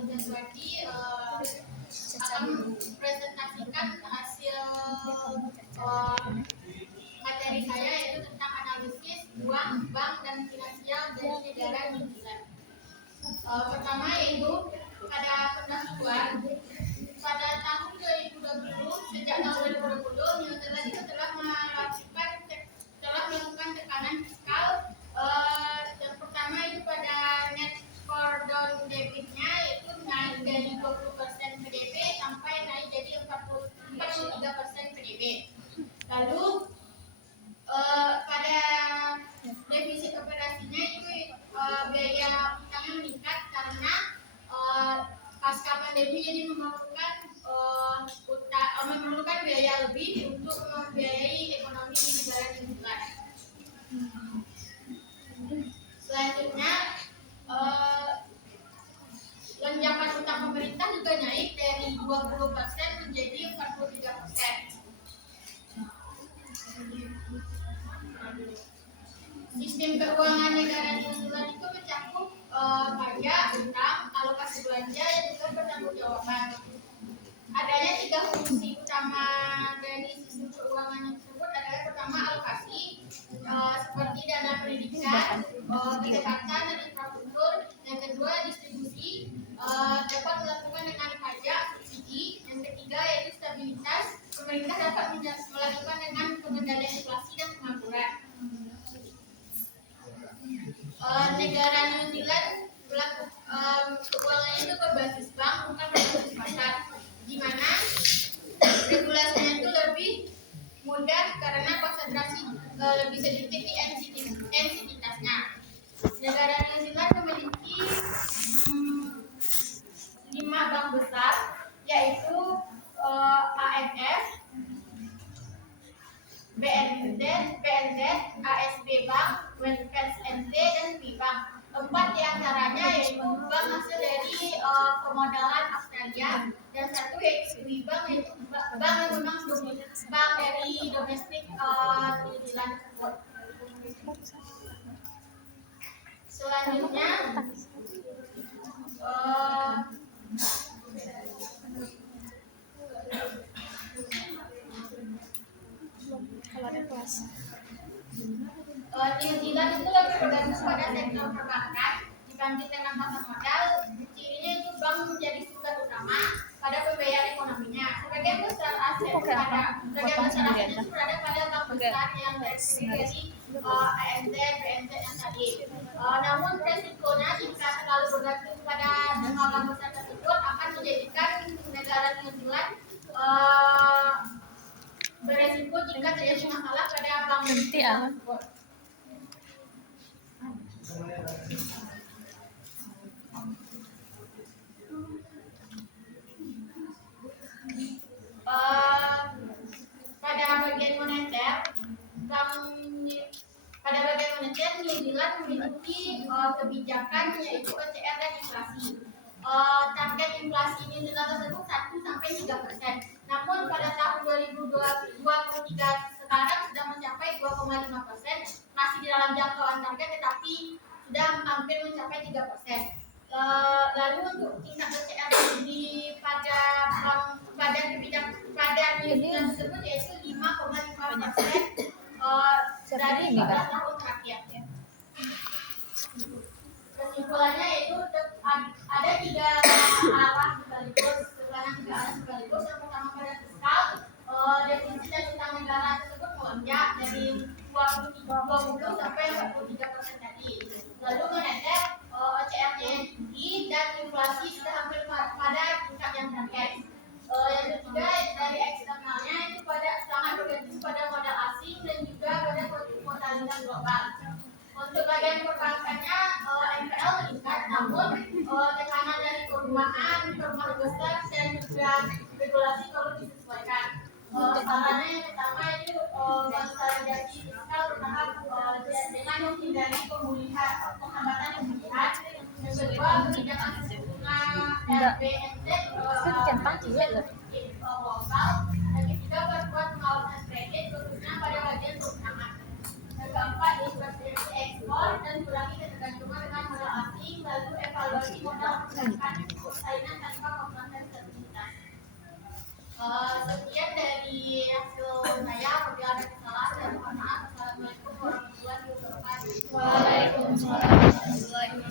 Jadi akan mempresentasikan hasil materi saya, yaitu tentang analisis uang, bank, dan finansial dari negara New Zealand. Pertama yaitu pada pendahuluan pada tahun 2020, sejak tahun 2020 New Zealand itu telah melakukan tekanan fiskal. Yang pertama itu pada net core down debitnya itu naik dari 20% PDB sampai naik jadi 43% PDB. Lalu pada defisit operasinya itu biaya utangnya meningkat karena pasca pandemi jadi memerlukan biaya lebih untuk membiayai ekonomi di negara New Zealand. Selanjutnya lonjakan utang pemerintah juga naik dari 20% menjadi 43%. Sistem keuangan negara New Zealand itu mencakup pajak, utang, alokasi belanja, dan juga pertanggungjawaban. Adanya 3 fungsi utama dari sistem keuangan tersebut adalah pertama alokasi, seperti dana pendidikan, pendekatan dan infrastruktur. Yang kedua distribusi, dapat dilakukan dengan pajak, subsidi. Yang ketiga yaitu stabilitas, pemerintah dapat melakukan dengan pengendalian inflasi dan pengangguran. Negara New Zealand keuangannya itu berbasis bank, bukan berbasis pasar, di mana regulasinya itu lebih mudah karena konsentrasi lebih sedikit di entitasnya. Negara New Zealand memiliki 5 bank besar, yaitu AMF, BNZ, ASB Bank, Westpac NZ, dan Bank. 4 diantaranya yaitu bank hasil dari pemodalan Australia, dan 1 yaitu Bank, yaitu bank yang memang bank dari domestik New Zealand. Selanjutnya New Zealand itu lebih bergantung pada sektor perbankan dibanding dengan pasar modal. Cirinya itu bank menjadi sumber utama pada pembiayaan ekonominya. Sebagian besar aset itu berada pada bank besar yang terdiri dari ANZ, BNZ, dan tadi. Namun resikonya jika terlalu bergantung pada bank besar tersebut akan menjadikan negara New Zealand beresiko jika terjadi masalah pada bank tersebut. Pada bagian moneter, New Zealand memiliki kebijakan yaitu OCR dan inflasi. Target inflasi New Zealand tersebut 1-3%. Namun pada tahun 2023 sekarang sudah mencapai 2,5%, masih di dalam jangkauan target tetapi sudah hampir mencapai 3%. Lalu untuk tingkat OCR di pada New Zealand tersebut yaitu 5,5% dari 15 tahun terakhir. Kesimpulannya yaitu ada 3 arah sekaligus. Yang pertama pada fiskal, defisit dan utang negara tersebut melonjak dari 20 sampai 43% tadi. Lalu moneter, OCR-nya tinggi dan inflasi sudah hampir pada tingkat yang target. Yang ketiga dari eksternalnya itu sangat bergantung pada modal asing dan juga pada modalitas global. Untuk bagian perbankannya NPL meningkat, namun tekanan dari perumahan besar dan juga regulasi perlu disesuaikan. Sarannya yang pertama itu konsolidasi fiskal bertahap dengan menghindari penghambatan pemulihan. Yang kedua kebijakan suku bunga RBNZ lokal. Yang ketiga perkuat pengawasan kredit khususnya pada bagian perusahaan. Yang keempat diversifikasi ekspor dan kurangi ketergantungan dengan modal asing. ranking, lalu evaluasi modal persaingan tanpa komponen sertifikat. Sekian dari hasil saya. Apabila ada kesalahan, saya mohon maaf. Assalamualaikum warahmatullahi wabarakatuh. Waalaikumsalam warahmatullahi wabarakatuh.